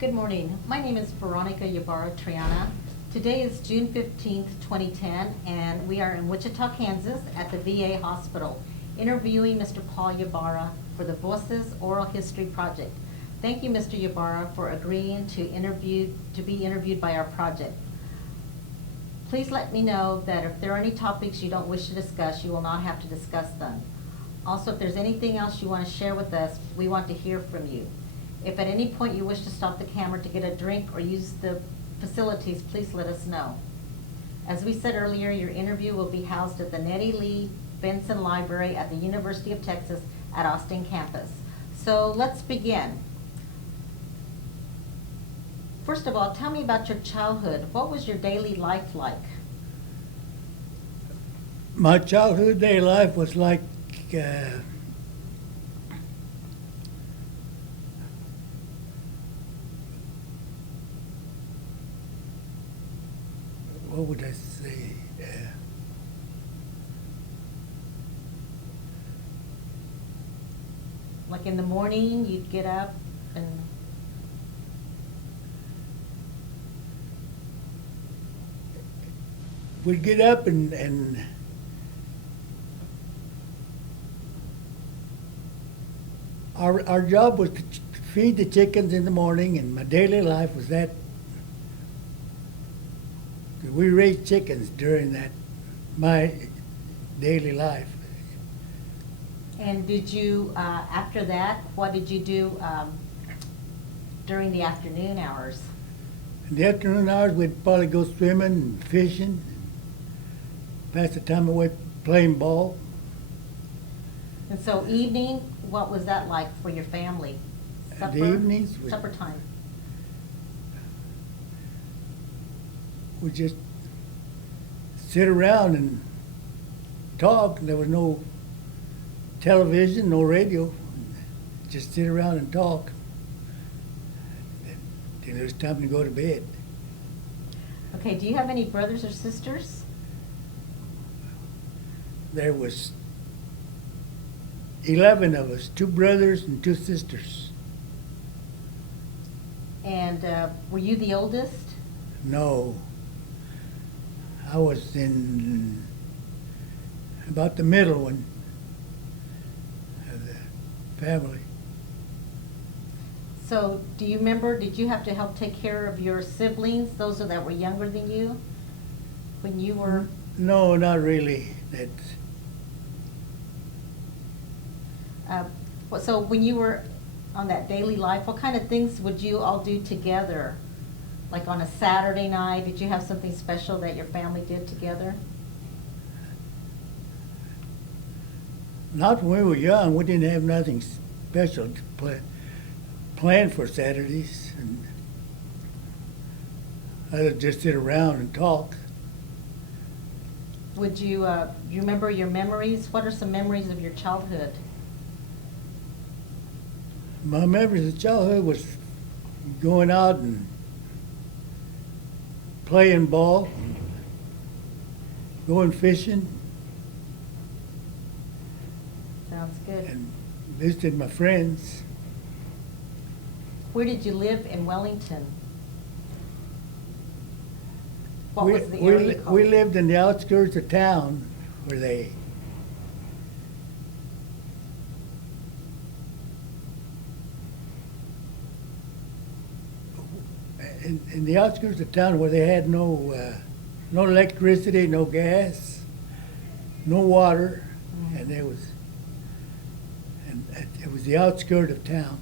Good morning. My name is Veronica Ybarra Triana. Today is June 15th, 2010, and we are in Wichita, Kansas at the VA hospital interviewing Mr. Paul Ybarra for the Voces Oral History Project. Thank you, Mr. Ybarra, for agreeing to be interviewed by our project. Please let me know that if there are any topics you don't wish to discuss, you will not have to discuss them. Also, if there's anything else you want to share with us, we want to hear from you. If at any point you wish to stop the camera to get a drink or use the facilities, please let us know. As we said earlier, your interview will be housed at the Nettie Lee Benson Library at the University of Texas at Austin campus. So let's begin. First of all, tell me about your childhood. What was your daily life like? My childhood day life was like what would I say? Like in the morning, you'd get up and We'd get up and our job was to feed the chickens in the morning, and my daily life was that. We raised chickens during my daily life. And did you, after that, what did you do during the afternoon hours? In the afternoon hours, we'd probably go swimming and fishing, pass the time away playing ball. And so evening, what was that like for your family? Supper? The evenings, Supper time. we just sit around and talk. There was no television, no radio. Just sit around and talk. Then it was time to go to bed. Okay, do you have any brothers or sisters? There was 11 of us, 2 brothers and 2 sisters. And were you the oldest? No. I was in about the middle one of the family. So do you remember, did you have to help take care of your siblings, those that were younger than you, when you were? No, not really. So when you were on that daily life, what kind of things would you all do together? Like on a Saturday night, did you have something special that your family did together? Not when we were young. We didn't have nothing special to plan for Saturdays. And I'd just sit around and talk. Would you, you remember your memories? What are some memories of your childhood? My memories of childhood was going out and playing ball, going fishing, Sounds good. and visiting my friends. Where did you live in Wellington? What we, was the we, area li- called? we lived in the outskirts of town where they in the outskirts of town where they had no electricity, no gas, no water, and it was the outskirt of town.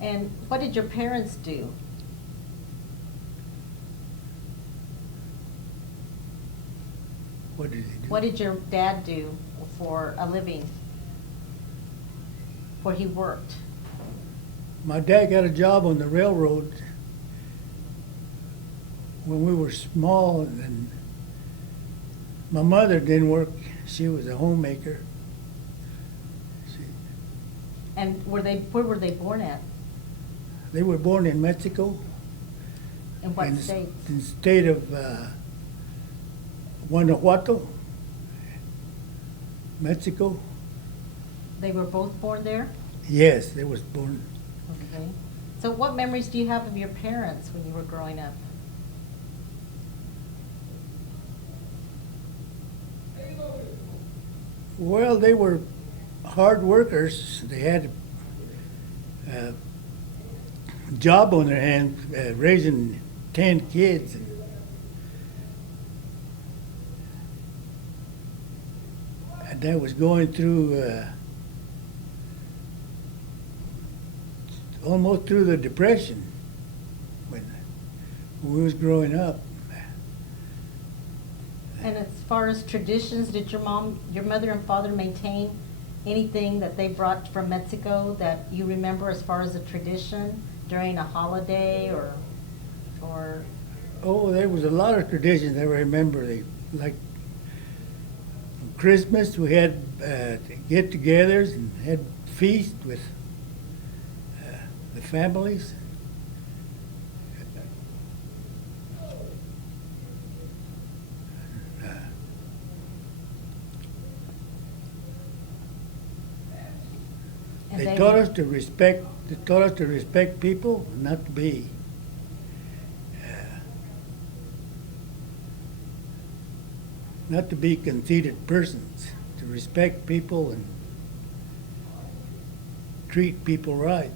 And what did your parents do? What did they do? What did your dad do for a living? Where he worked? My dad got a job on the railroad when we were small, and my mother didn't work. She was a homemaker. And where were they born at? They were born in Mexico. In what in the state? In the state of Guanajuato, Mexico. They were both born there? Yes, they was born. Okay. So what memories do you have of your parents when you were growing up? Well, they were hard workers. They had a job on their hands, raising 10 kids. And that was going through, almost through the Depression when we was growing up. And as far as traditions, did your mother and father maintain anything that they brought from Mexico that you remember as far as a tradition during a holiday or? Oh, there was a lot of traditions I remember. Like Christmas, we had get-togethers and had feast with the families. And They taught us to respect. They taught us to respect people, not to be conceited persons. To respect people and treat people right.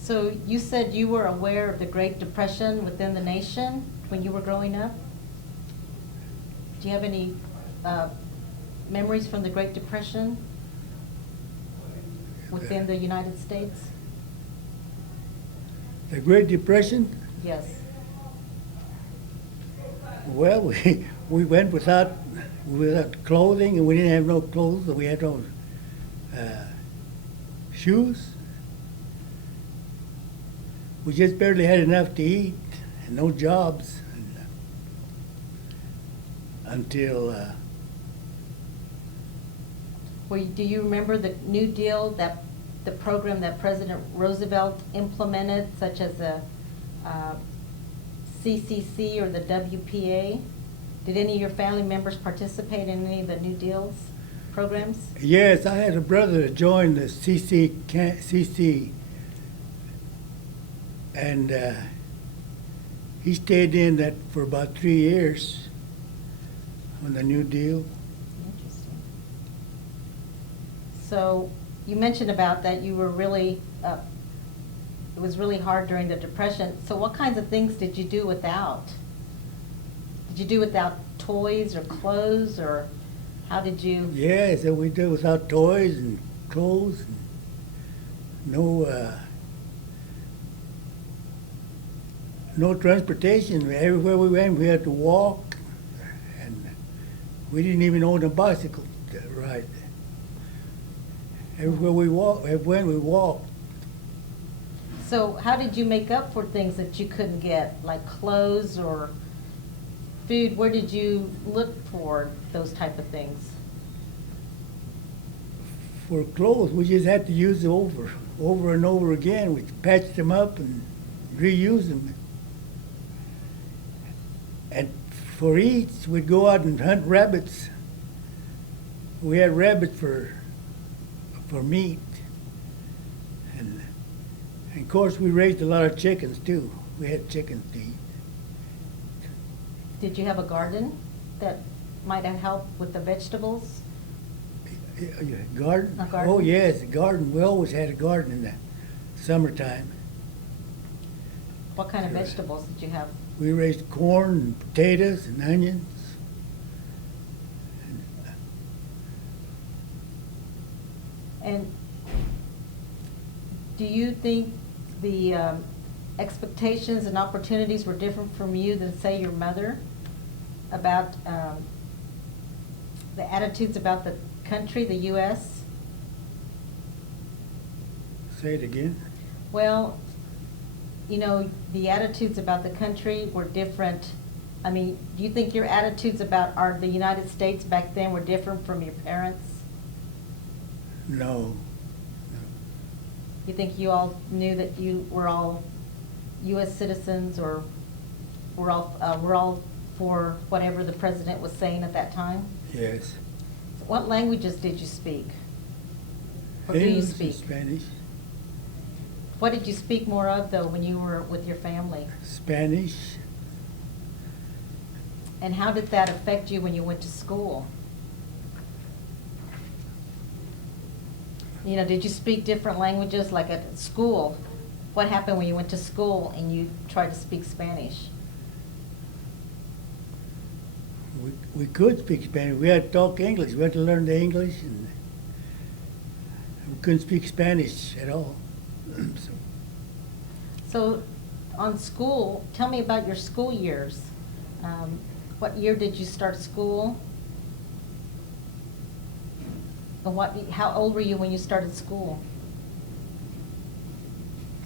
So you said you were aware of the Great Depression within the nation when you were growing up? Do you have any memories from the Great Depression within the United States? The Great Depression. Yes. Well, we went without clothing, and we didn't have no clothes, and we had no shoes. We just barely had enough to eat, and no jobs until. Do you remember the New Deal, the program that President Roosevelt implemented, such as the CCC or the WPA? Did any of your family members participate in any of the New Deal's programs? Yes, I had a brother that joined the CC, and he stayed in that for about 3 years on the New Deal. Interesting. So you mentioned about that you were really, it was really hard during the Depression. So what kinds of things did you do without? Did you do without toys or clothes, or how did you? Yes, so we did without toys and clothes, and no transportation. Everywhere we went, we had to walk, and we didn't even own a bicycle to ride. Everywhere we went, we walked. So how did you make up for things that you couldn't get, like clothes or food? Where did you look for those type of things? For clothes, we just had to use them over and over again. We patched them up and reuse them. And for eats, we'd go out and hunt rabbits. We had rabbits for meat. And of course, we raised a lot of chickens too. We had chickens to eat. Did you have a garden that might have helped with the vegetables? Garden? A garden? Oh, yes, a garden. We always had a garden in the summertime. What kind of Sure. vegetables did you have? We raised corn and potatoes and onions. And do you think the expectations and opportunities were different from you than, say, your mother about the attitudes about the country, the U.S.? Say it again. Well, you know, the attitudes about the country were different. I mean, do you think your attitudes about the United States back then were different from your parents? No. You think you all knew that you were all U.S. citizens, or we're all for whatever the president was saying at that time? Yes. What languages did you speak? Or do you English and speak? Spanish. What did you speak more of, though, when you were with your family? Spanish. And how did that affect you when you went to school? You know, did you speak different languages, like at school? What happened when you went to school and you tried to speak Spanish? We could speak Spanish. We had to talk English. We had to learn the English, and we couldn't speak Spanish at all. So, So, on school, tell me about your school years. What year did you start school? And how old were you when you started school?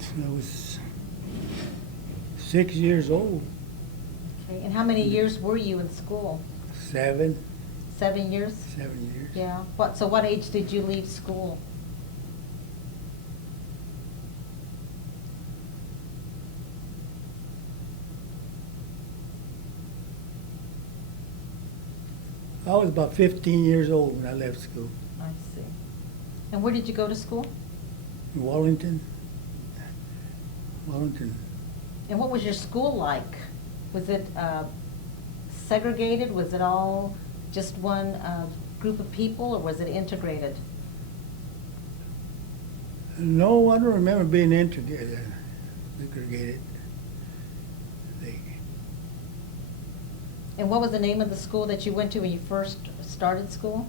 I was 6 years old. Okay, and how many years were you in school? 7 7 years? 7 years. Yeah. So what age did you leave school? I was about 15 years old when I left school. I see. And where did you go to school? In Wallington. And what was your school like? Was it segregated? Was it all just one group of people, or was it integrated? No, I don't remember being segregated. And what was the name of the school that you went to when you first started school?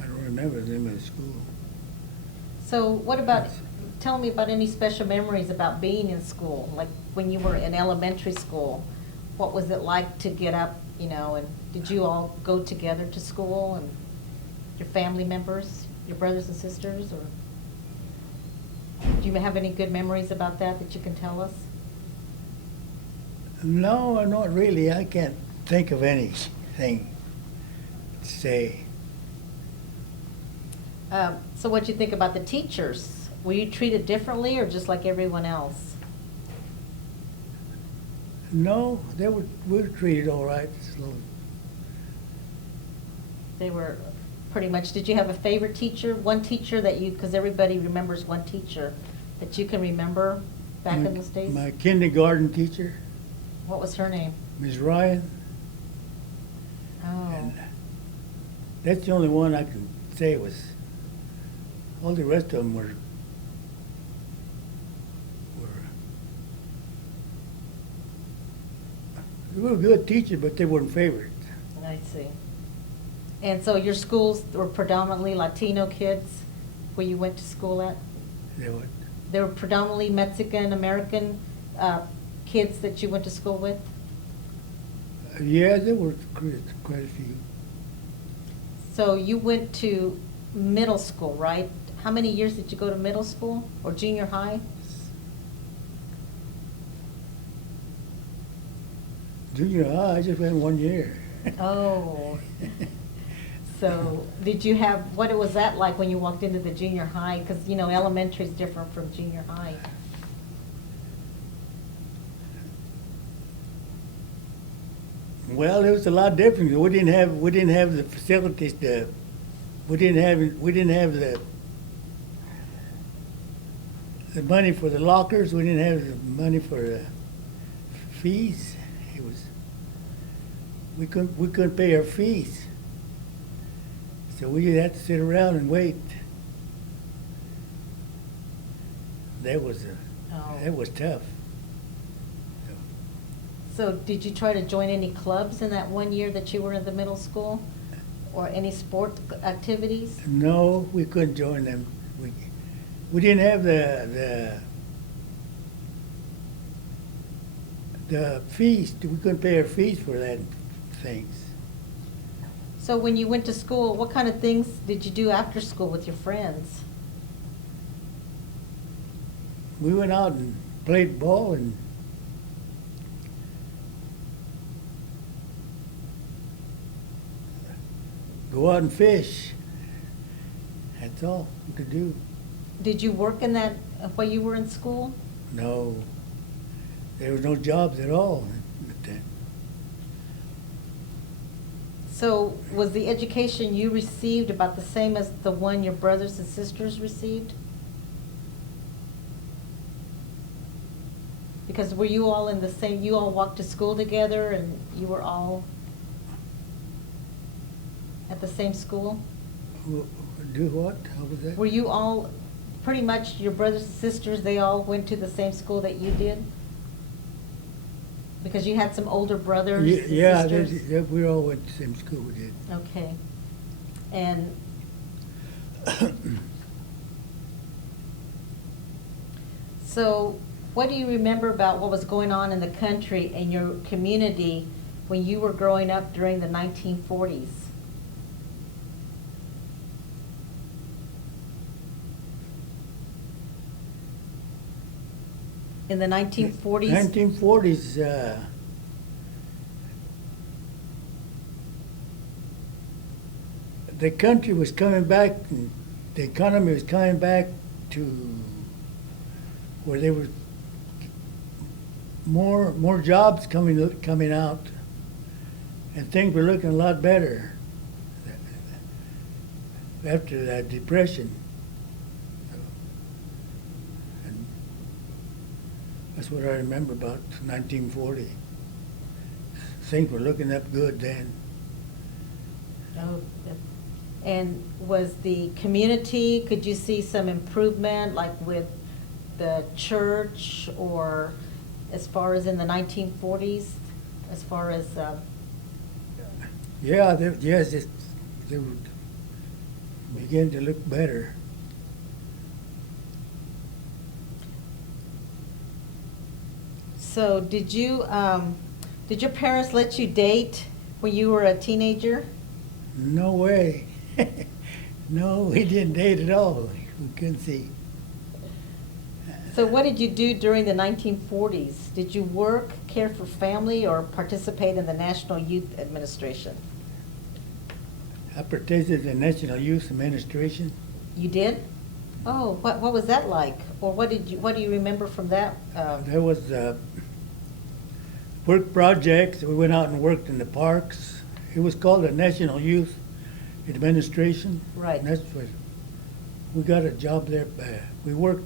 I don't remember the name of the school. So what about, tell me about any special memories about being in school, like when you were in elementary school. What was it like to get up, you know, and did you all go together to school, and your family members, your brothers and sisters, or do you have any good memories about that you can tell us? No, not really. I can't think of anything to say. So what do you think about the teachers? Were you treated differently or just like everyone else? No, we were treated all right. They were pretty much, did you have a favorite teacher? One teacher that you, because everybody remembers one teacher that you can remember back in those days? My kindergarten teacher, What was her name? Ms. Ryan. Oh, And that's the only one I can say was, all the rest of them were they were a good teacher, but they weren't favorites. I see. And so your schools were predominantly Latino kids where you went to school at? They were predominantly Mexican-American kids that you went to school with? Yeah, there were quite a few. So you went to middle school, right? How many years did you go to middle school or junior high? Junior high, I just went 1 year. Oh. So did you have, what was that like when you walked into the junior high? Because, you know, elementary is different from junior high. Well, it was a lot different. We didn't have the facilities we didn't have the money for the lockers. We didn't have the money for the fees. We couldn't pay our fees. So we had to sit around and wait. That was tough. So did you try to join any clubs in that 1 year that you were in the middle school? Or any sport activities? No, we couldn't join them. We didn't have the fees. We couldn't pay our fees for that things. So when you went to school, what kind of things did you do after school with your friends? We went out and played ball and go out and fish. That's all we could do. Did you work in that while you were in school? No, there was no jobs at all. So was the education you received about the same as the one your brothers and sisters received? Because were you all in the same, you all walked to school together and you were all at the same school? Do what? How was that? Were you all, pretty much your brothers and sisters, they all went to the same school that you did? Because you had some older brothers and Yeah, sisters? we all went to the same school, we did. Okay. And so what do you remember about what was going on in the country and your community when you were growing up during the 1940s? In the 1940s? 1940s, the country was coming back, and the economy was coming back to where there was more jobs coming out, and things were looking a lot better after that depression. And that's what I remember about 1940. Things were looking up good then. Oh, and was the community, could you see some improvement, like with the church, or as far as in the 1940s, as far as, Yeah, yes, they would begin to look better. so did your parents let you date when you were a teenager? No way. No, we didn't date at all. We couldn't see. So what did you do during the 1940s? Did you work, care for family, or participate in the National Youth Administration? I participated in the National Youth Administration. You did? Oh, what was that like? Or what do you remember from that? There was work projects. We went out and worked in the parks. It was called the National Youth Administration. Right. And that's what we got a job there. We worked.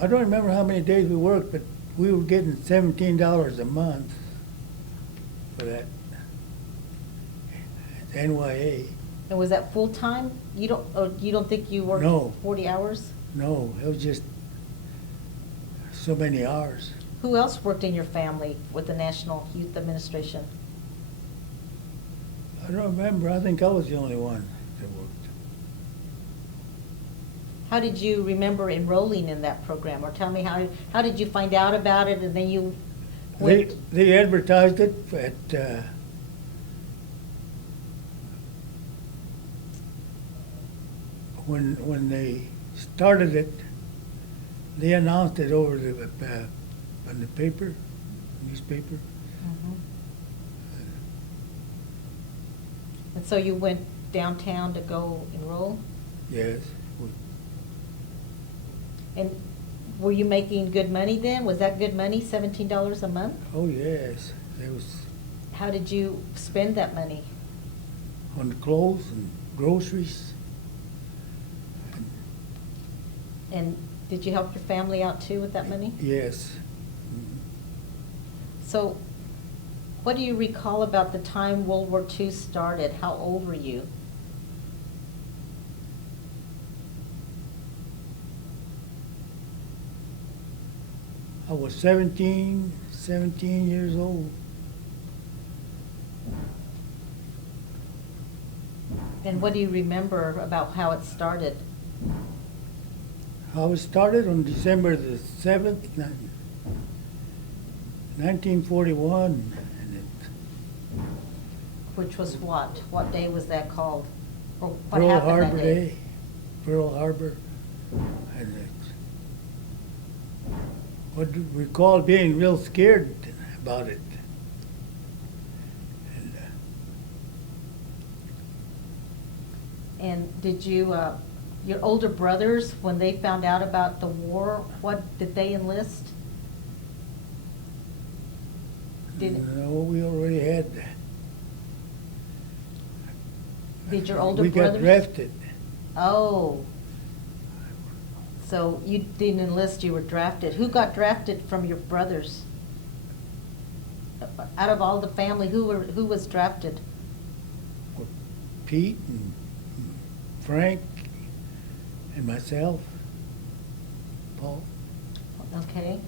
I don't remember how many days we worked, but we were getting $17 a month for that. NYA. And was that full-time? You don't think you worked No. 40 hours? No, it was just so many hours. Who else worked in your family with the National Youth Administration? I don't remember. I think I was the only one that worked. How did you remember enrolling in that program? Or tell me, how did you find out about it and then you went? They advertised it at when they started it. They announced it over on the paper, newspaper. Mhm. And so you went downtown to go enroll? Yes. And were you making good money then? Was that good money, $17 a month? Oh yes. There was How did you spend that money? on clothes and groceries. And did you help your family out too with that money? Yes. So what do you recall about the time World War II started? How old were you? I was 17 years old. And what do you remember about how it started? I was started on December the 7th, 1941. And Which was what? What day was that called? Or what Pearl happened Harbor that day? Day. Pearl Harbor. And I recall being real scared about it. And did you, your older brothers, when they found out about the war, what, did they enlist? Did, No, we already had. did your older We brothers? got drafted. Oh. So you didn't enlist, you were drafted. Who got drafted from your brothers? Out of all the family, who was drafted? Pete and Frank and myself, Paul. Okay.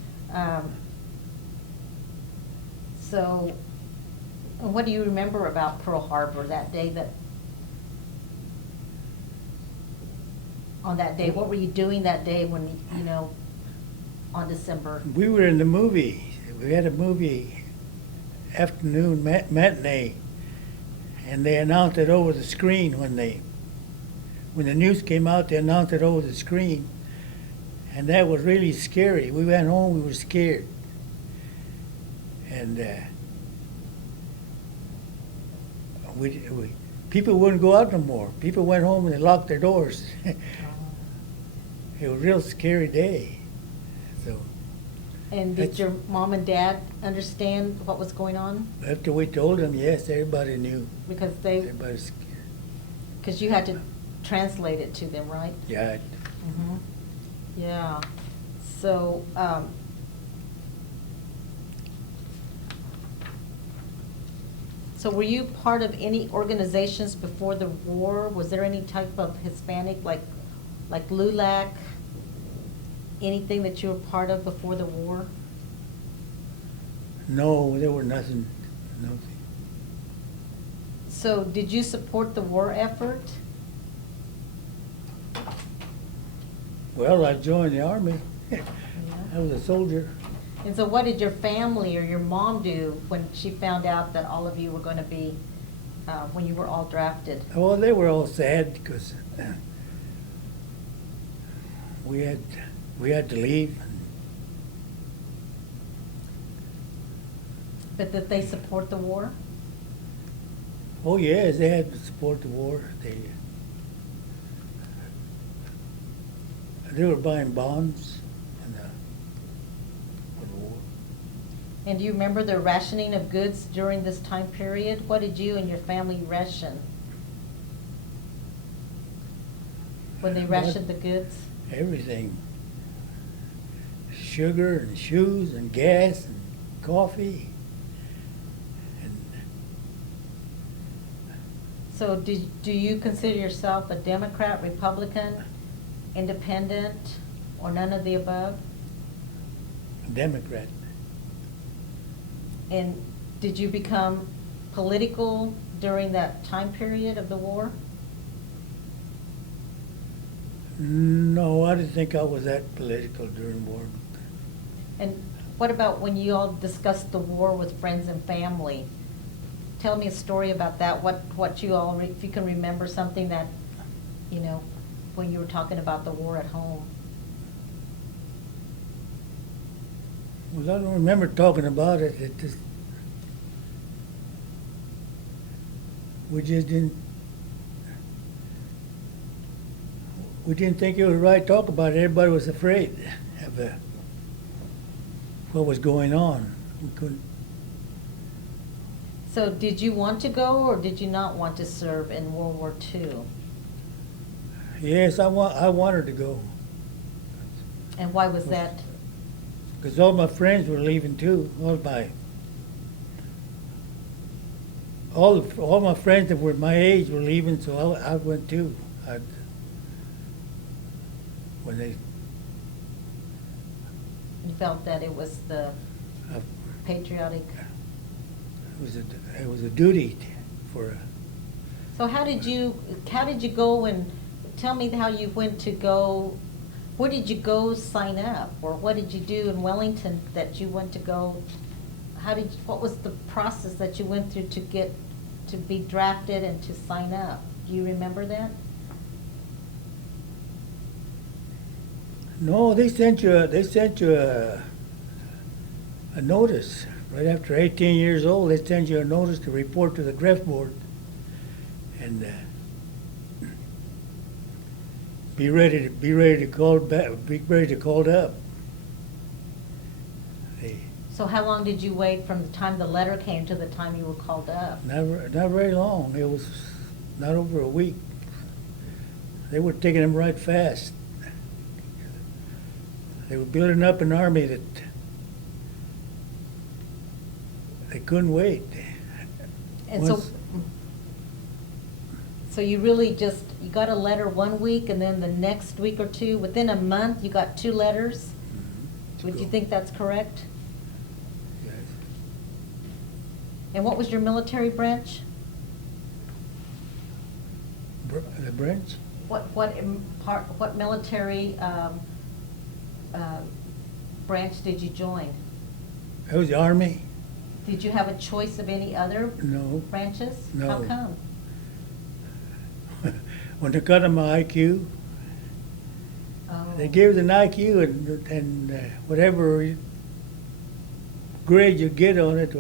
So, what do you remember about Pearl Harbor that day on that day? What were you doing that day when, on December? We were in the movie. We had a movie afternoon matinee, and they announced it over the screen when the news came out. They announced it over the screen, and that was really scary. We went home. We were scared, and people wouldn't go out no more. People went home and they locked their doors. It was a real scary day. So And did your mom and dad understand what was going on? after we told them, yes, everybody knew. Because Everybody was scared. because you had to translate it to them, right? Yeah. Mhm. Yeah. So, so were you part of any organizations before the war? Was there any type of Hispanic, like LULAC? Anything that you were part of before the war? No, there were nothing. So did you support the war effort? Well, I joined the army. I was a soldier. And so what did your family or your mom do when she found out that all of you were going to be, when you were all drafted? Well, they were all sad because we had to leave. But did they support the war? Oh yes, they had to support the war. They were buying bonds for the war. And do you remember the rationing of goods during this time period? What did you and your family ration when they rationed the goods? Everything. Sugar and shoes and gas and coffee. So do you consider yourself a Democrat, Republican, Independent, or none of the above? Democrat. And did you become political during that time period of the war? No, I didn't think I was that political during war. And what about when you all discussed the war with friends and family? Tell me a story about that. What you all, if you can remember something that, when you were talking about the war at home. Well, I don't remember talking about it. It just, we didn't think it was right to talk about it. Everybody was afraid of what was going on. We couldn't. So did you want to go or did you not want to serve in World War II? Yes, I wanted to go. And why was that? Because all my friends were leaving too. All my friends that were my age were leaving, so I went too. When they. You felt that it was the patriotic. It was a duty for. So how did you go, and tell me how you went to go? Where did you go sign up, or what did you do in Wellington that you went to go? What was the process that you went through to get to be drafted and to sign up? Do you remember that? No, they sent you a notice right after 18 years old. They sent you a notice to report to the draft board, and be ready to call back. Be ready to call up. So how long did you wait from the time the letter came to the time you were called up? Not very long. It was not over a week. They were taking them right fast. They were building up an army that they couldn't wait. And so, Once- so you really just, you got a letter one week and then the next week or two, within a month, you got 2 letters? Would you think that's correct? Yes. And what was your military branch? The branch? What military branch did you join? It was the army. Did you have a choice of any other No. branches? No. How come? When they cut them my IQ, Oh. they gave us an IQ and whatever grade you get on it.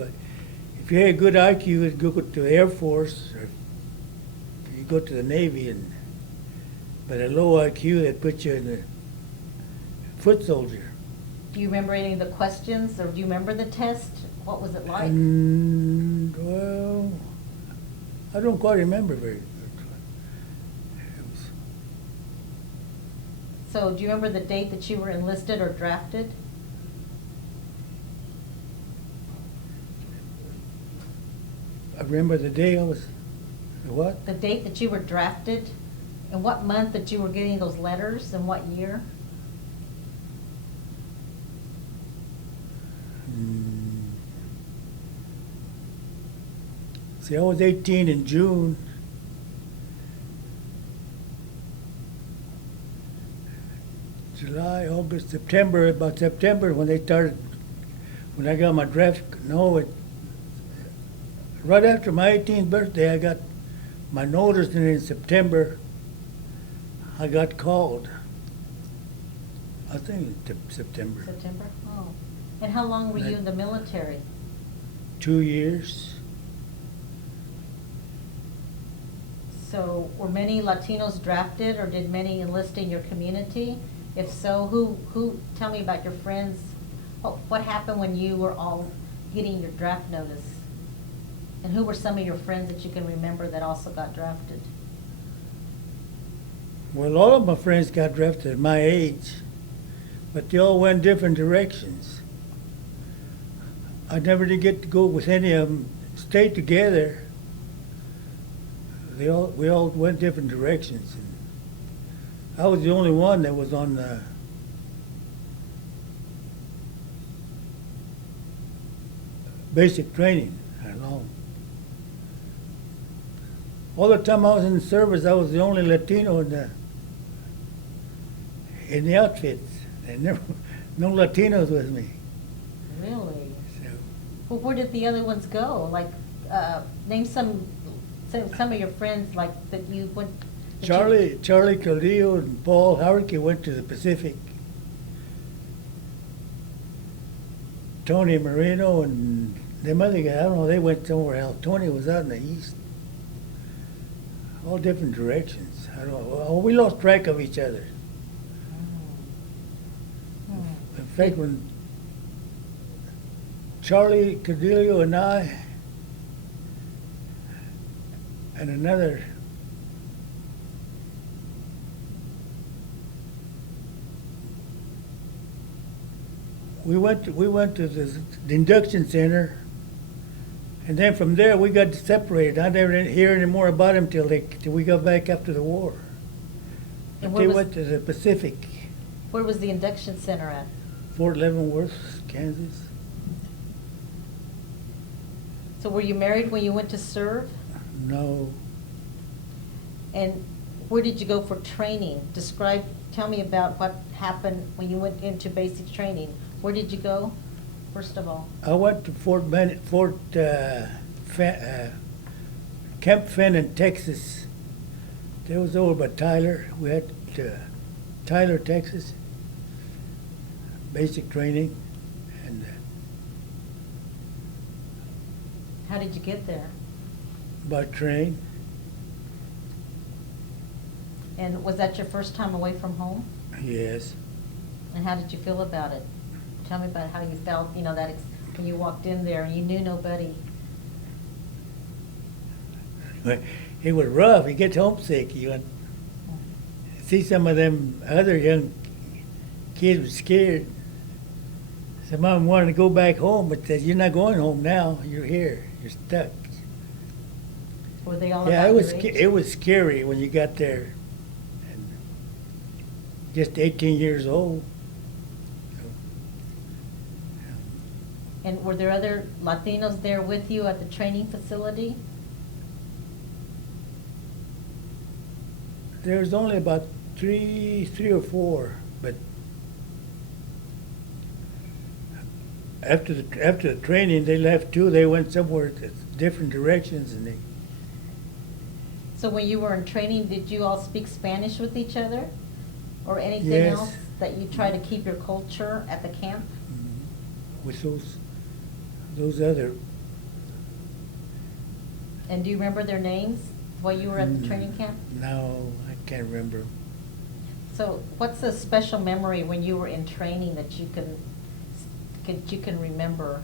If you had a good IQ, you'd go to the Air Force, or you go to the Navy. But a low IQ, they'd put you in the foot soldier. Do you remember any of the questions, or do you remember the test? What was it like? Well, I don't quite remember very good. It was, So do you remember the date that you were enlisted or drafted? I remember the day I was, the what? The date that you were drafted? And what month that you were getting those letters, and what year? See, I was 18 in June. July, August, September, about September when they started, when I got my draft, right after my 18th birthday, I got my notice, and in September, I got called. I think September. September? Oh. And how long were you in the military? 2 years. So were many Latinos drafted, or did many enlist in your community? If so, tell me about your friends. What happened when you were all getting your draft notice? And who were some of your friends that you can remember that also got drafted? Well, all of my friends got drafted at my age, but they all went different directions. I never did get to go with any of them, stay together. We all went different directions. And I was the only one that was on the basic training alone. All the time I was in the service, I was the only Latino in the outfits. And never, no Latinos with me. Really? So, Well, where did the other ones go? Like, name some of your friends like that you went. that you- Charlie Caldillo and Paul Howard went to the Pacific. Tony Marino and them other guys, I don't know, they went somewhere else. Tony was out in the east. All different directions. I don't know. We lost track of each other. Hmm. In fact, when Charlie Cardillo and I and another we went to the induction center, and then from there we got separated. I never didn't hear any more about him till we got back after the war. And But they went to the Pacific, Where was the induction center at? Fort Leavenworth, Kansas. So were you married when you went to serve? No, And where did you go for training? Tell me about what happened when you went into basic training. Where did you go, first of all? I went to Camp Fenton, Texas. That was over by Tyler. We had Tyler, Texas, basic training, and How did you get there? by train. And was that your first time away from home? Yes. And how did you feel about it? Tell me about how you felt, that when you walked in there and you knew nobody? It was rough. You get homesick. You went, see some of them other young kids were scared. Some of them wanted to go back home, but said, "You're not going home now. You're here. You're stuck." Were they all Yeah, about it was your age? it was scary when you got there. And just 18 years old. And were there other Latinos there with you at the training facility? There was only about three or four, but after the training, they left too. They went somewhere different directions, and they. So when you were in training, did you all speak Spanish with each other? Or anything Yes. else that you try to keep your culture at the camp? With those other. And do you remember their names while you were at the training camp? No, I can't remember. So what's a special memory when you were in training that you can remember?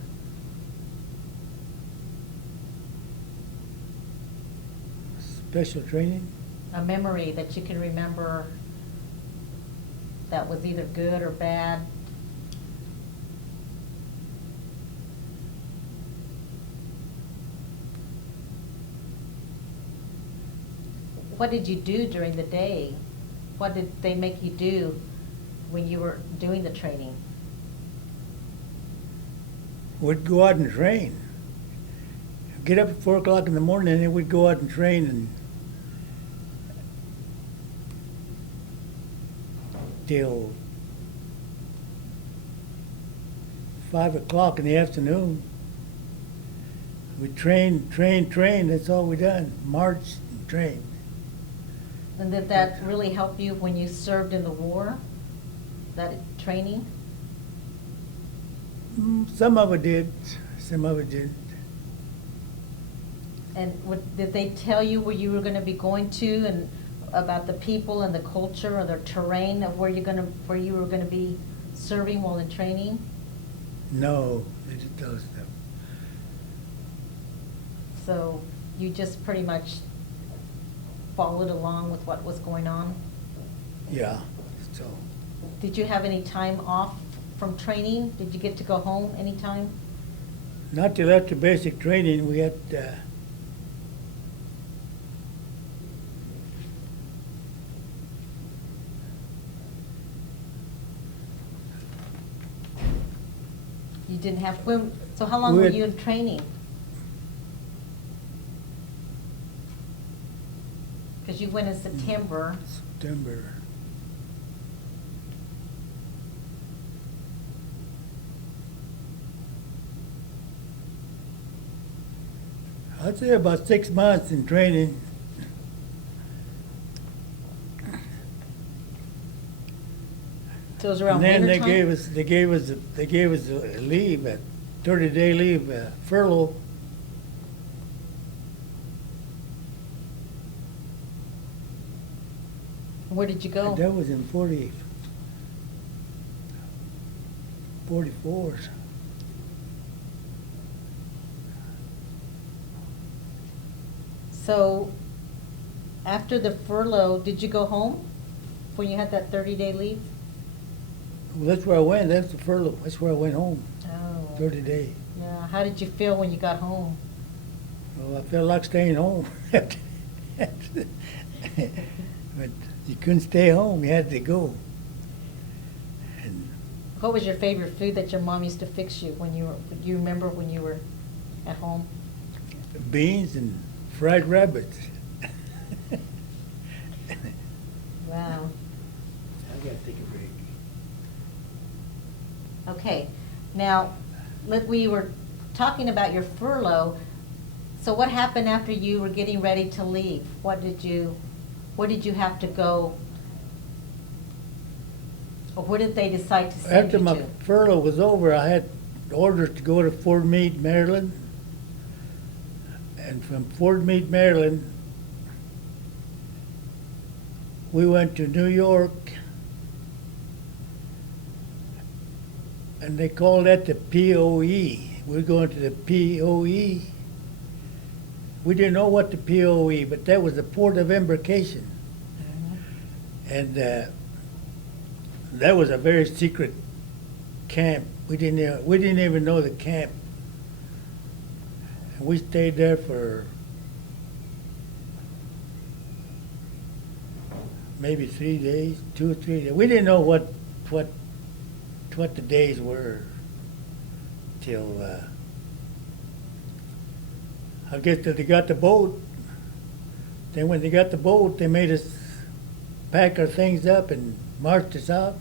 Special training? A memory that you can remember that was either good or bad? What did you do during the day? What did they make you do when you were doing the training? We'd go out and train. Get up at 4 o'clock in the morning, and then we'd go out and train, and till 5 o'clock in the afternoon. We train. That's all we done. March and train. And did that really help you when you served in the war, that training? Some of it did. Some of it didn't. And did they tell you where you were going to be going to, and about the people and the culture or the terrain of where you were going to be serving while in training? No, they didn't tell us that. So you just pretty much followed along with what was going on? Yeah, so. Did you have any time off from training? Did you get to go home anytime? Not till after basic training, we had, You didn't have, so how long We were had- you in training? Because you went in September. September. I'd say about 6 months in training. So it was around And then winter they time? gave us a leave, a 30-day leave, furlough. Where did you go? And that was in 44. So after the furlough, did you go home when you had that 30-day leave? Well, that's where I went. That's the furlough. That's where I went home. Oh. 30 days. Yeah. How did you feel when you got home? Well, I felt like staying home. But you couldn't stay home. You had to go. And What was your favorite food that your mom used to fix you when you remember when you were at home? beans and fried rabbits. Wow. I gotta take a break. Okay. Now, we were talking about your furlough. So what happened after you were getting ready to leave? Where did you have to go? Or where did they decide to send After you my to? furlough was over, I had orders to go to Fort Meade, Maryland. And from Fort Meade, Maryland, we went to New York, and they called that the POE, we're going to the POE. We didn't know what the POE, but that was the Port of Embarkation. And that was a very secret camp. We didn't even know the camp. And we stayed there for maybe 3 days, 2 or 3 days. We didn't know what the days were till I guess that they got the boat. Then when they got the boat, they made us pack our things up and marched us out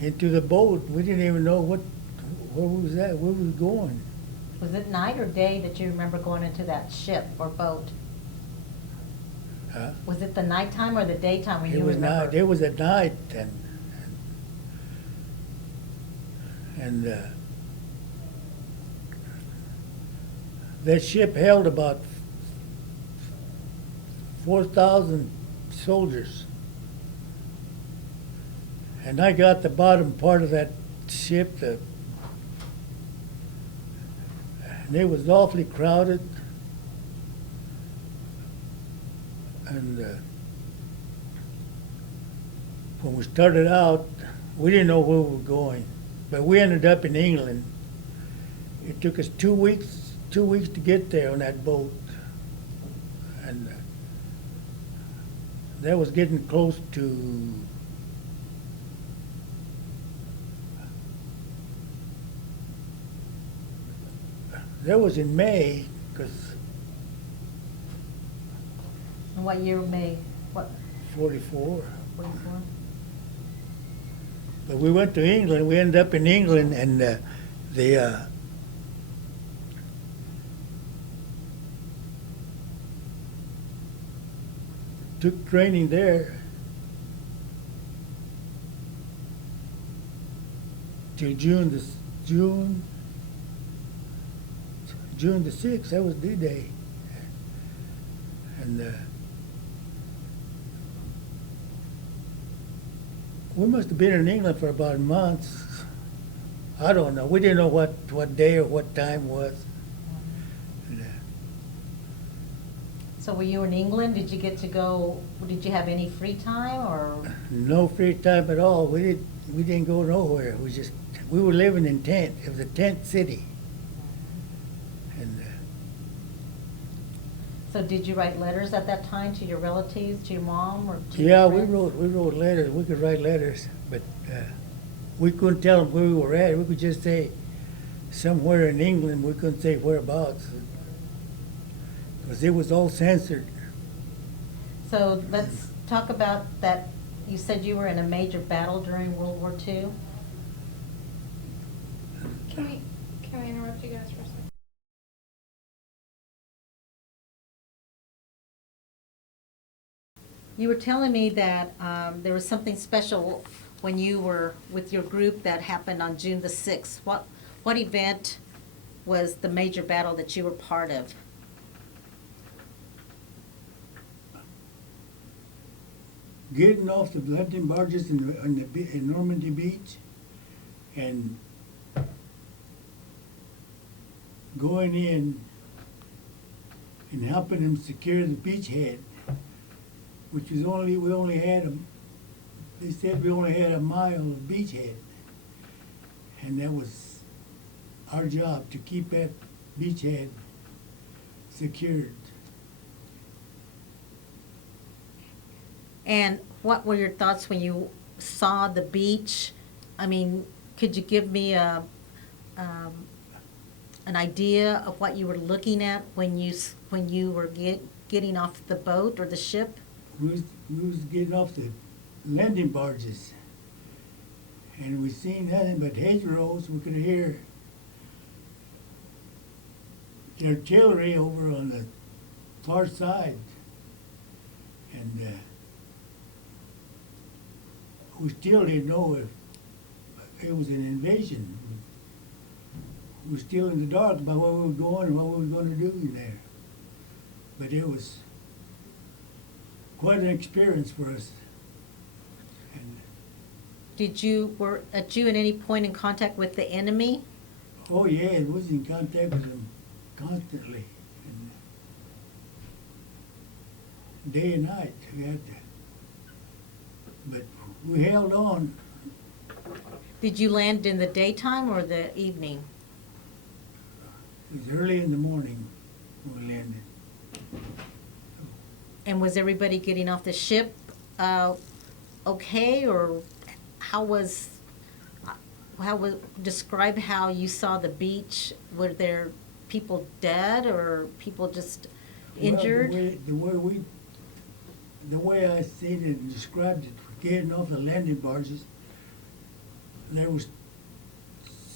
into the boat. We didn't even know where was that, where we was going. Was it night or day that you remember going into that ship or boat? Huh? Was it the nighttime or the daytime when you It was remember? night. It was at night, and that ship held about 4,000 soldiers, and I got the bottom part of that ship. And it was awfully crowded, and when we started out, we didn't know where we were going, but we ended up in England. It took us 2 weeks to get there on that boat, and that was getting close to that was in May, because And what year, May? What, 44. 44? But we went to England. We ended up in England, and they took training there till June the 6th. That was D-Day, and we must have been in England for about a month. I don't know. We didn't know what day or what time was. And, So were you in England? Did you get to go, did you have any free time or? no free time at all. We didn't go nowhere. We were living in tent. It was a tent city. And So did you write letters at that time to your relatives, to your mom or to yeah, your we friends? wrote letters. We could write letters, but we couldn't tell them where we were at. We could just say somewhere in England. We couldn't say whereabouts, because it was all censored. So let's talk about that. You said you were in a major battle during World War II. Can we interrupt you guys for a second? You were telling me that there was something special when you were with your group that happened on June the 6th. What event was the major battle that you were part of? Getting off the London barges in Normandy Beach and going in and helping them secure the beachhead, which was they said we only had a mile of beachhead, and that was our job, to keep that beachhead secured. And what were your thoughts when you saw the beach? I mean, could you give me an idea of what you were looking at when you were getting off the boat or the ship? We was getting off the landing barges, and we seen nothing but hedgerows. We could hear the artillery over on the far side, and we still didn't know if it was an invasion. We were still in the dark about where we were going and what we were going to do in there. But it was quite an experience for us. And Were you at any point in contact with the enemy? Oh, yeah, I was in contact with them constantly. And day and night, I got to. But we held on. Did you land in the daytime or the evening? It was early in the morning when we landed. And was everybody getting off the ship okay, or how was, describe how you saw the beach? Were there people dead or people just injured? Well, the way I seen it and described it, getting off the landing barges, there was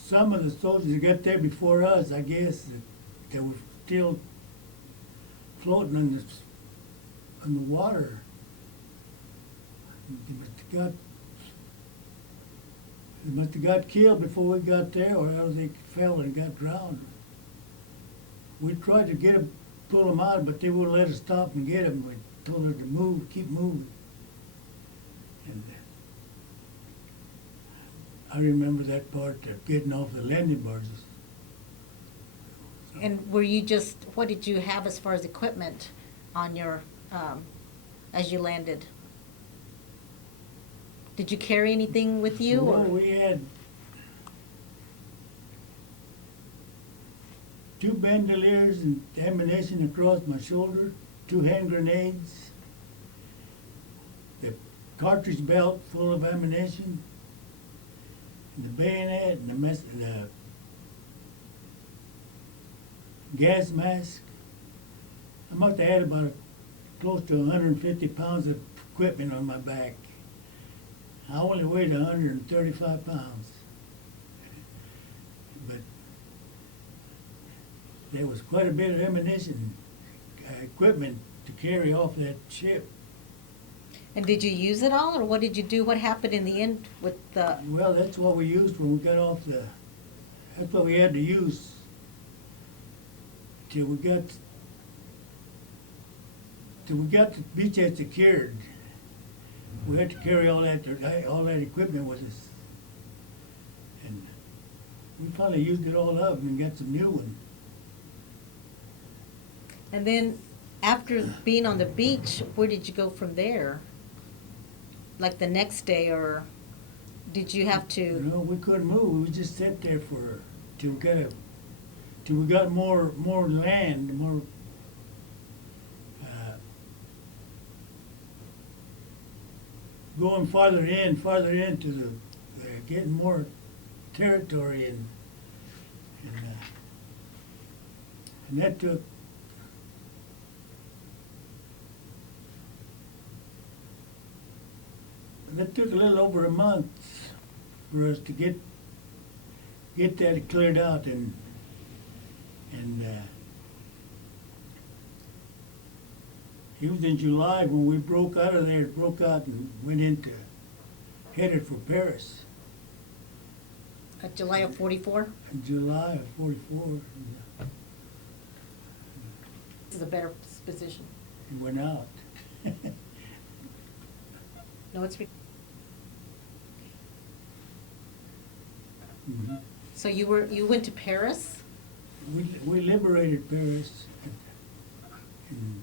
some of the soldiers that got there before us, I guess, that were still floating on the water. They must have got killed before we got there, or else they fell and got drowned. We tried to pull them out, but they wouldn't let us stop and get them. We told her to move, keep moving. And I remember that part of getting off the landing barges. So, And were you just, what did you have as far as equipment on your, as you landed? Did you carry anything with you? well, Or we had 2 bandoliers and ammunition across my shoulder, 2 hand grenades, the cartridge belt full of ammunition, and the bayonet and the gas mask. I must have had about close to 150 pounds of equipment on my back. I only weighed 135 pounds. But there was quite a bit of ammunition, equipment to carry off that ship. and did you use it all, or what did you do? What happened in the end with the, Well, that's what we used when we got off that's what we had to use till we got the beachhead secured. We had to carry all that equipment with us. And we finally used it all up and got some new ones. and then after being on the beach, where did you go from there? Like the next day, or did you have to? No, we couldn't move. We just sat there till we got more land, more. Going farther into the getting more territory, and that took. That took a little over a month for us to get that cleared out, and it was in July when we broke out of there, and went headed for Paris. July of 44? In July of 44, This is a better position. and went out. No, it's, Mhm. so you went to Paris? We liberated Paris. And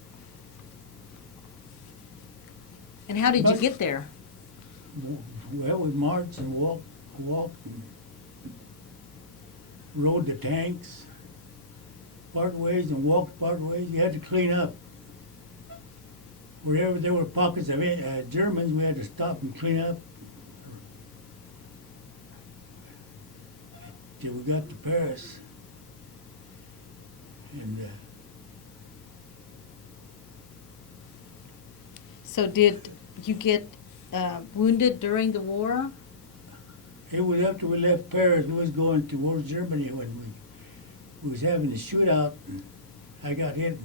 And how did you get there? well, we marched and walked and rode the tanks part ways and walked part ways. You had to clean up. Wherever there were pockets of Germans, we had to stop and clean up till we got to Paris. And So did you get wounded during the war? it was after we left Paris, we was going towards Germany when we was having a shootout, and I got hit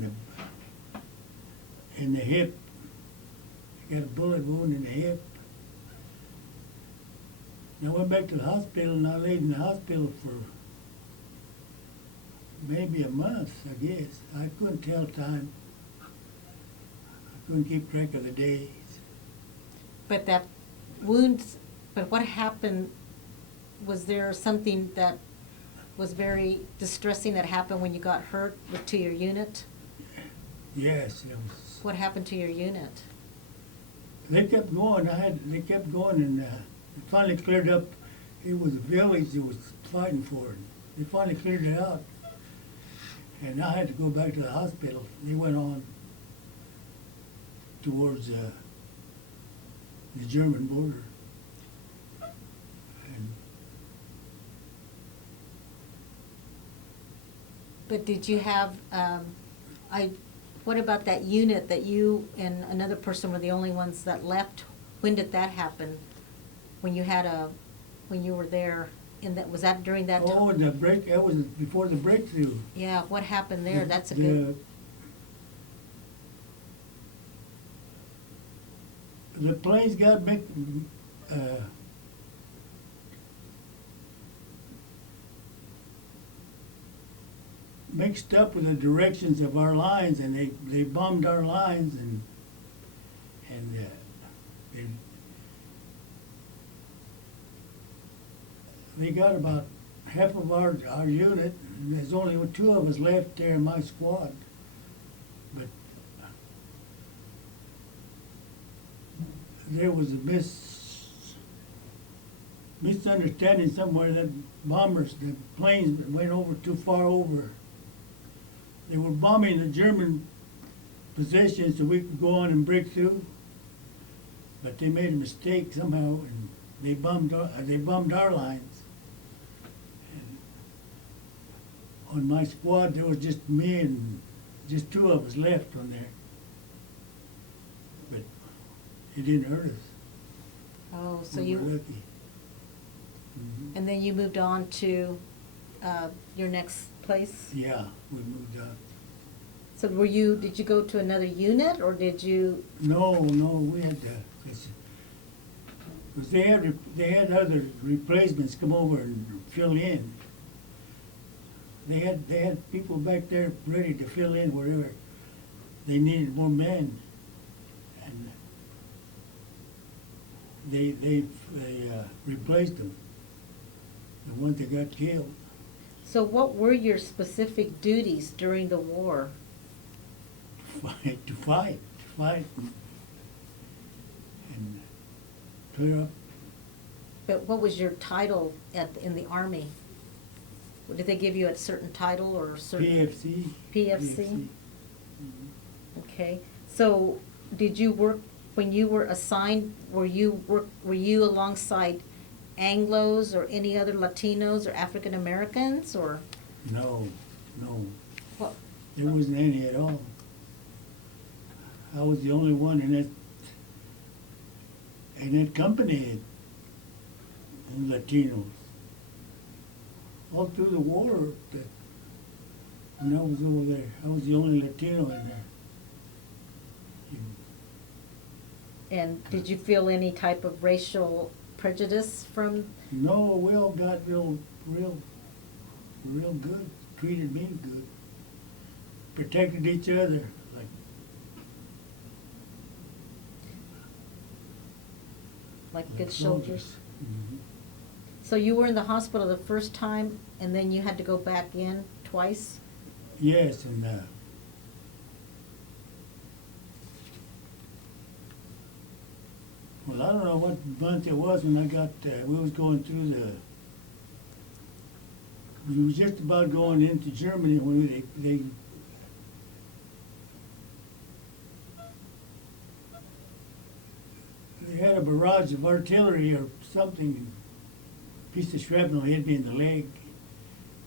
in the hip. I got a bullet wound in the hip. And I went back to the hospital, and I laid in the hospital for maybe a month, I guess. I couldn't tell time. I couldn't keep track of the days. But that wound, but what happened, was there something that was very distressing that happened when you got hurt to your unit? Yes, it was. What happened to your unit? They kept going. They kept going, and it finally cleared up. It was a village that was fighting for it. They finally cleared it out, and I had to go back to the hospital. They went on towards the German border, and But did you have, what about that unit that you and another person were the only ones that left? When did that happen? When you were there, was that during that time? oh, that was before the breakthrough. Yeah, what happened there? That's a The- good, The planes got mixed up with the directions of our lines, and they bombed our lines, and they got about half of our unit, and there's only two of us left there in my squad. But there was a misunderstanding somewhere that the planes went over too far over. They were bombing the German positions so we could go on and break through, but they made a mistake somehow, and they bombed our lines. And on my squad, there was just me and just two of us left on there, but it didn't hurt us. oh, so We were you, lucky. Mhm. and then you moved on to your next place? Yeah, we moved on. So did you go to another unit, or did you, No, we had to, because they had other replacements come over and fill in. They had people back there ready to fill in wherever they needed more men, and they replaced them, the ones that got killed. so what were your specific duties during the war? To fight, and clear up. But what was your title in the Army? Did they give you a certain title or a certain? PFC. PFC? Mhm. Okay, so did you work, when you were assigned, were you alongside Anglos or any other Latinos or African Americans, or No, what? there wasn't any at all. I was the only one in that company, and Latinos. All through the war, when I was over there, I was the only Latino in there. And did you feel any type of racial prejudice from? No, we all got real good, treated me good, protected each other, Like good soldiers? Mhm. So you were in the hospital the first time, and then you had to go back in twice? Yes, and well, I don't know what month it was when I got, we was going through we was just about going into Germany when they had a barrage of artillery or something, a piece of shrapnel hit me in the leg,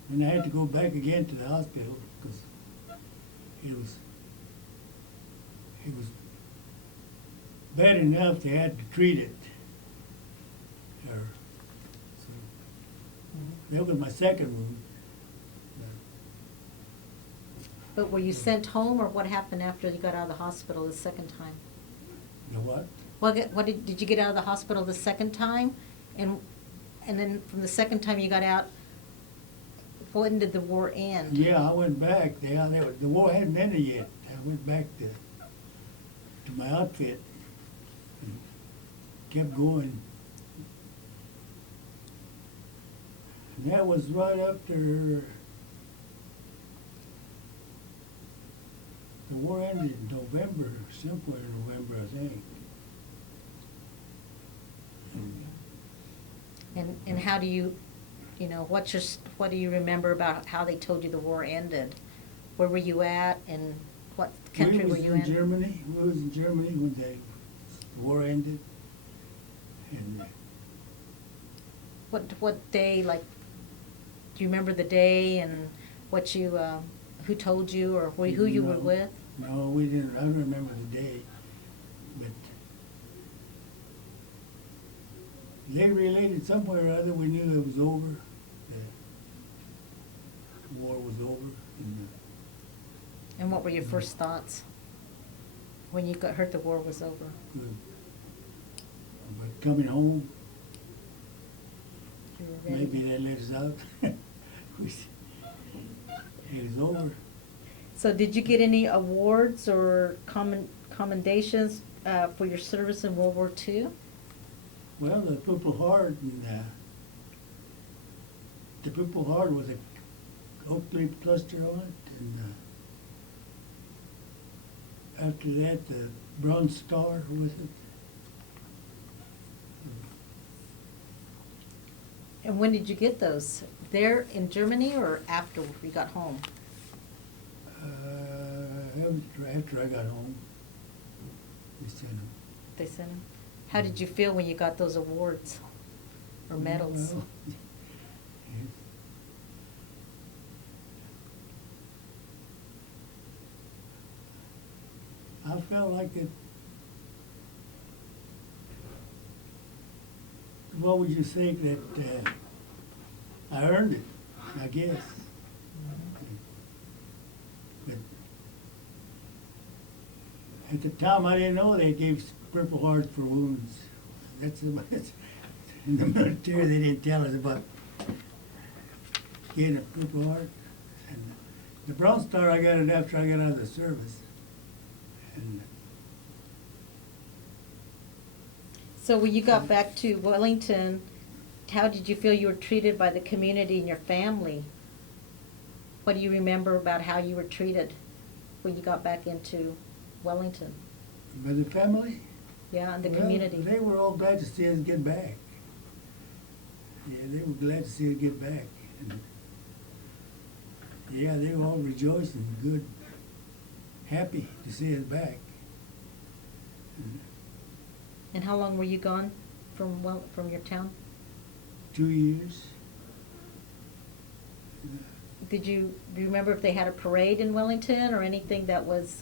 and I had to go back again to the hospital because it was bad enough they had to treat it. So that was my second wound. But were you sent home, or what happened after you got out of the hospital the second time? The what? Did you get out of the hospital the second time? And then from the second time you got out, when did the war end? Yeah, I went back. The war hadn't ended yet. I went back to my outfit and kept going. That was right after the war ended in November, somewhere in November, I think. And how do you, what do you remember about how they told you the war ended? Where were you at and what country were you in? We was in Germany. We was in Germany when the war ended. And What day, like, do you remember the day and what you, who told you or who you were No. with? No, we didn't. I don't remember the day, but they related somewhere or other. We knew it was over. The war was over. And what were your first thoughts when you heard the war was over? Good. But coming home, You were ready? maybe they let us out. It was over. So did you get any awards or commendations for your service in World War II? Well, the Purple Heart, and the Purple Heart was a oak leaf cluster on it, and after that, the Bronze Star with it. And when did you get those? There in Germany or after you got home? After I got home, they sent them. They sent them? How did you feel when you got those awards or medals? Well, I felt like it. What would you say that I earned it? I guess. But at the time, I didn't know they gave Purple Hearts for wounds. That's in the military. They didn't tell us about getting a Purple Heart. And the Bronze Star, I got it after I got out of the service. And So when you got back to Wellington, how did you feel you were treated by the community and your family? What do you remember about how you were treated when you got back into Wellington? by the family, Yeah, and the well, community? they were all glad to see us get back. Yeah, they were glad to see us get back. And yeah, they were all rejoicing, good, happy to see us back. And how long were you gone from your town? 2 years. Do you remember if they had a parade in Wellington or anything that was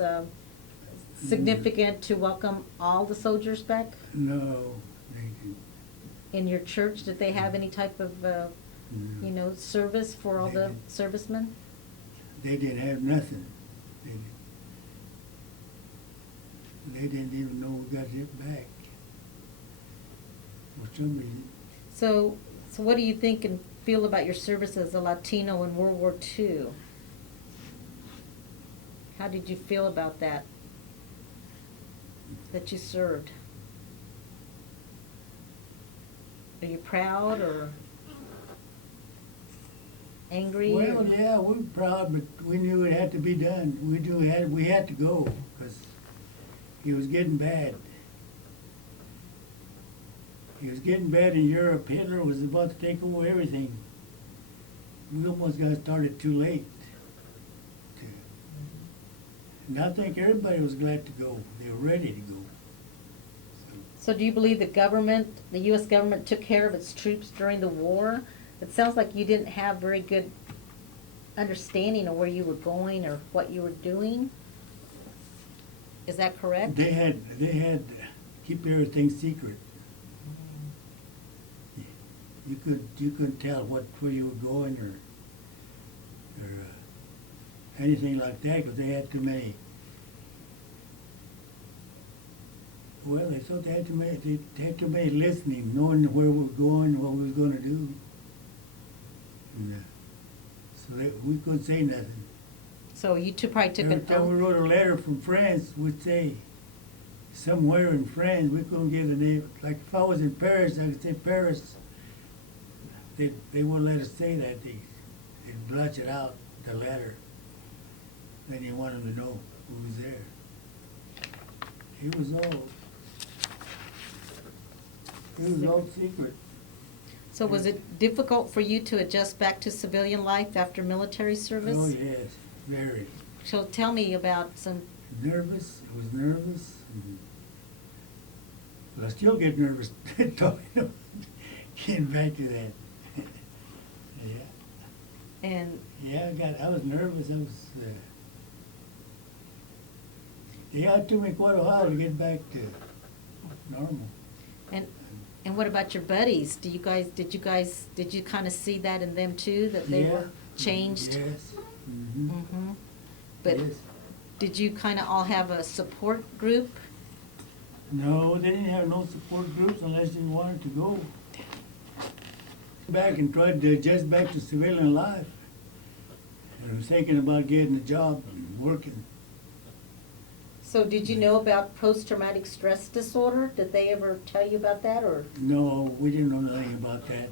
significant to welcome all the soldiers back? No, they didn't. In your church, did they have any type of, No. service for all They the didn't. servicemen? They didn't have nothing. They didn't even know we got it back. For some reason. So what do you think and feel about your service as a Latino in World War II? How did you feel about that you served? Are you proud or angry? Well, yeah, we were proud, but we knew it had to be done. We knew we had to go, because he was getting bad. He was getting bad in Europe. Hitler was about to take over everything. We almost got started too late. And I think everybody was glad to go. They were ready to go. So do you believe the U.S. government took care of its troops during the war? It sounds like you didn't have very good understanding of where you were going or what you were doing. Is that correct? They had to keep everything secret. You couldn't tell where you were going or anything like that, because they had too many. Well, they thought they had too many listening, knowing where we were going, what we was going to do. And, so we couldn't say nothing. So you two probably took Every an time we oath. wrote a letter from France, we'd say somewhere in France. We couldn't give the name. Like if I was in Paris, I could say Paris. they wouldn't let us say that. They'd blotch it out, the letter. They didn't want them to know who was there. It was all secret. So was it difficult for you to adjust back to civilian life after military service? Oh, yes, very. So tell me about some, Nervous, I was nervous. But I still get nervous talking, getting back to that. Yeah. and Yeah, I was nervous. Yeah, it took me quite a while to get back to normal. and what about your buddies? Did you kind of see that in them too, that they Yeah. were changed? Yes. Mm-hmm. Mm-hmm. But Yes. did you kind of all have a support group? No, they didn't have no support groups unless they wanted to go back and tried to adjust back to civilian life. And I was thinking about getting a job and working. So did you know about post-traumatic stress disorder? Did they ever tell you about that, or? No, we didn't know nothing about that.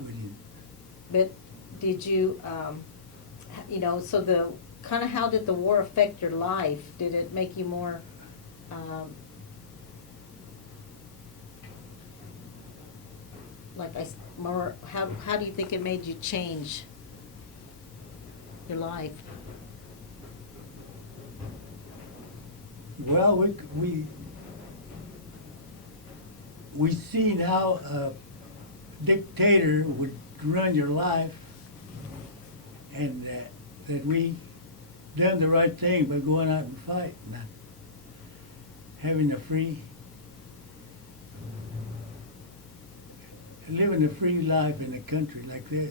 We didn't. But did you, so kind of how did the war affect your life? Did it make you more, how do you think it made you change your life? Well, we seen how a dictator would run your life, and that we done the right thing by going out and fighting, not having living a free life in a country like this.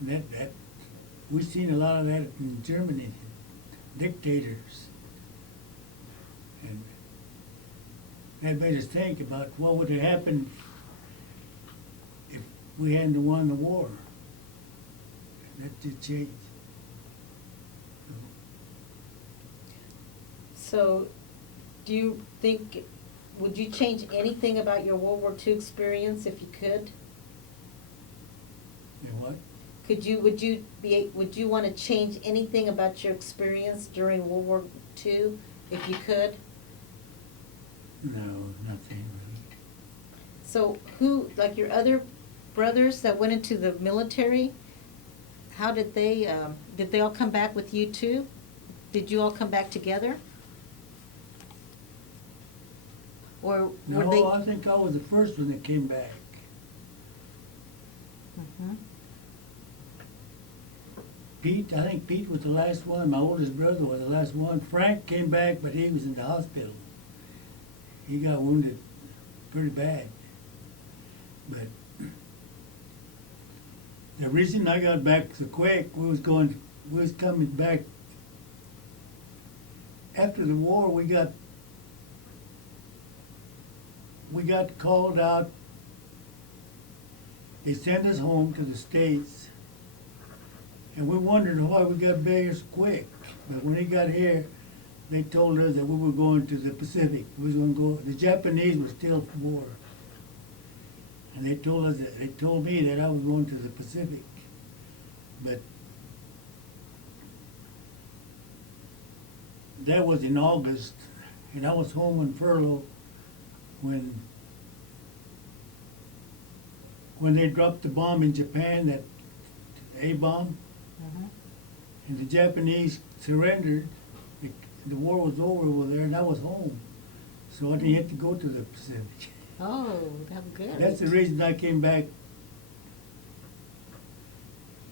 And that we've seen a lot of that in Germany, dictators. And that made us think about what would have happened if we hadn't won the war. That did change. So, do you think, would you change anything about your World War II experience if you could? And what? Would you want to change anything about your experience during World War II if you could? No, nothing really. So like your other brothers that went into the military, how did they all come back with you too? Did you all come back together? Or were they? No, I think I was the first one that came back. Mhm. I think Pete was the last one. My oldest brother was the last one. Frank came back, but he was in the hospital. He got wounded pretty bad. But the reason I got back so quick, we was coming back after the war. We got called out. They sent us home to the States. And we wondered why we got back so quick. But when he got here, they told us that we were going to the Pacific. We was going to go. The Japanese were still at war, and they told me that I was going to the Pacific. But that was in August, and I was home on furlough when they dropped the bomb in Japan, that A-bomb. Mhm. And the Japanese surrendered. The war was over there, and I was home. So I didn't have to go to the Pacific. Oh, that's good. That's the reason I came back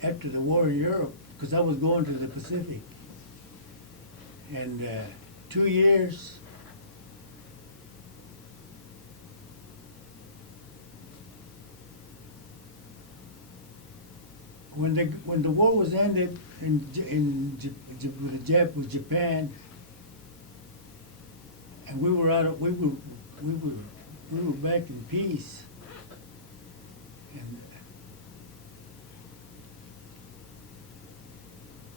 after the war in Europe, because I was going to the Pacific. And 2 years, when the war was ended with Japan, and we were back in peace, and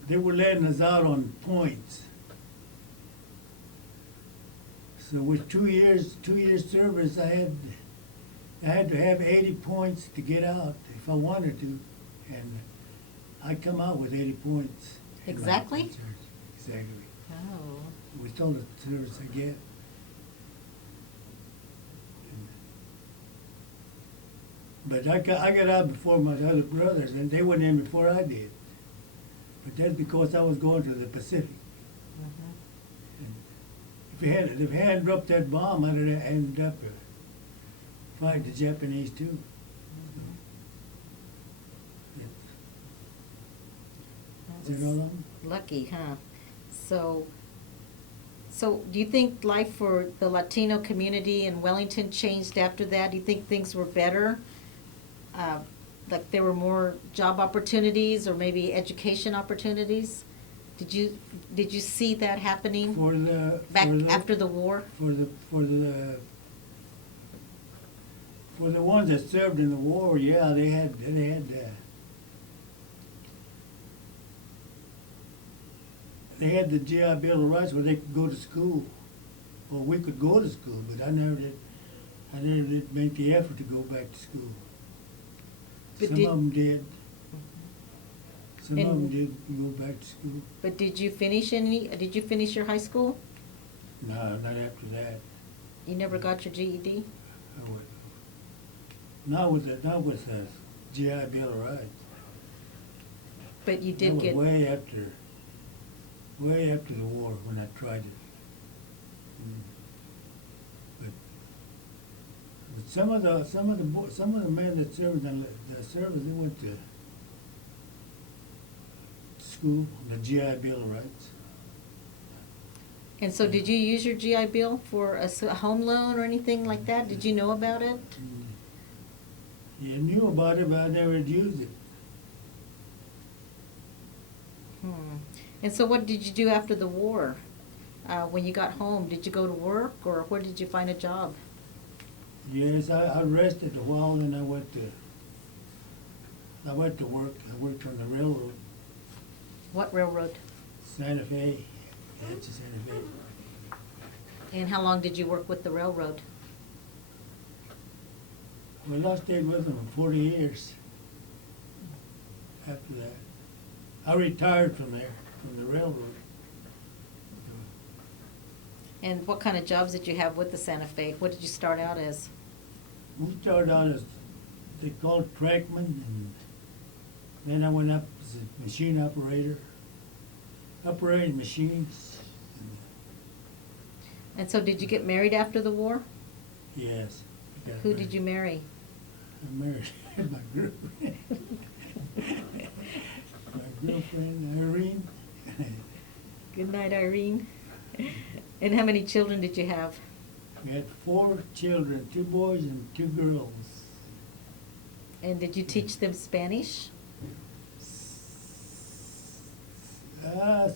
they were letting us out on points. So with 2 years service, I had to have 80 points to get out if I wanted to, and I come out with 80 points. in my Exactly? service. Exactly. Oh. With all the service I get. But I got out before my other brothers, and they went in before I did. But that's because I was going to the Pacific. Mhm. And if they hadn't dropped that bomb, I'd have ended up fighting the Japanese too. Is that all of them? Lucky, huh? So do you think life for the Latino community in Wellington changed after that? Do you think things were better? Like there were more job opportunities or maybe education opportunities? Did you see that happening back after the war? For the ones that served in the war, yeah, they had the GI Bill of Rights where they could go to school. Well, we could go to school, but I never did make the effort to go back to school. But Some did- of them did. Some of them And- did go back to school. But did you finish your high school? No, not after that. You never got your GED? I would. Not with the GI Bill of Rights. But you That did was get, way after the war when I tried it. But some of the men that served in the service, they went to school, the GI Bill of Rights. and so did you use your GI Bill for a home loan or anything like that? Did you know about it? Yeah, I knew about it, but I never used it. Hmm. And so what did you do after the war? When you got home, did you go to work or where did you find a job? Yes, I rested a while, and I went to work. I worked on the railroad, What railroad? Santa Fe. That's Santa Fe. And how long did you work with the railroad? Well, I stayed with them for 40 years after that. I retired from there, from the railroad. And what kind of jobs did you have with the Santa Fe? What did you start out as? We started out as, they called it trackman, and then I went up as a machine operator, operating machines. And so did you get married after the war? Yes. I got Who married. did you marry? I married my girlfriend. My girlfriend, Irene. Good night, Irene. And how many children did you have? We had 4 children, 2 boys and 2 girls. And did you teach them Spanish?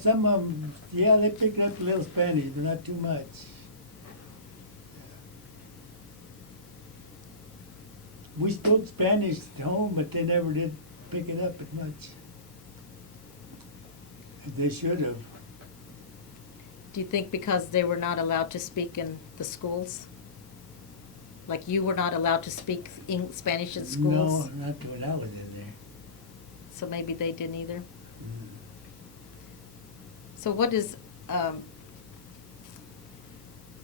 Some of them, yeah, they picked up a little Spanish, but not too much. We spoke Spanish at home, but they never did pick it up as much. They should have. Do you think because they were not allowed to speak in the schools? Like you were not allowed to speak Spanish in schools? No, not when I was in there. So maybe they didn't either? Mm. So what is,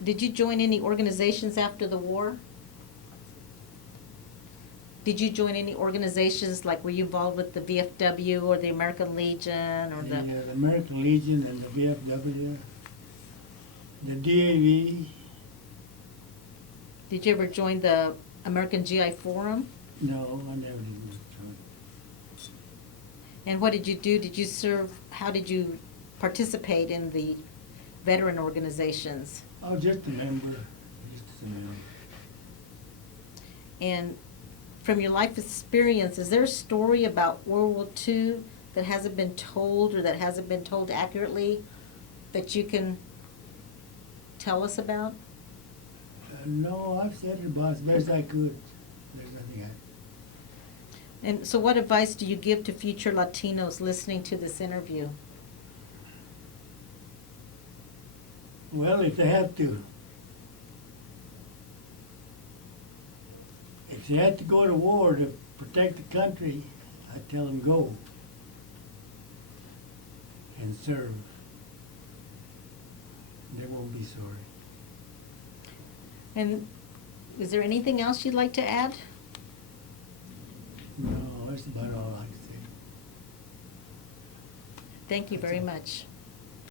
did you join any organizations after the war? Did you join any organizations, like were you involved with the VFW or the American Legion or the? The American Legion and the VFW, the DAV. Did you ever join the American GI Forum? No, I never did. And what did you do? Did you serve, how did you participate in the veteran organizations? I was just a member. And from your life experience, is there a story about World War II that hasn't been told or that hasn't been told accurately that you can tell us about? No, I've said it about as best I could. There's nothing And so what advice do you give to future Latinos listening to this interview? Well, if they have to they had to go to war to protect the country, I tell them go and serve. They won't be sorry. And is there anything else you'd like to add? No, that's about all I can say. Thank you That's very all. much.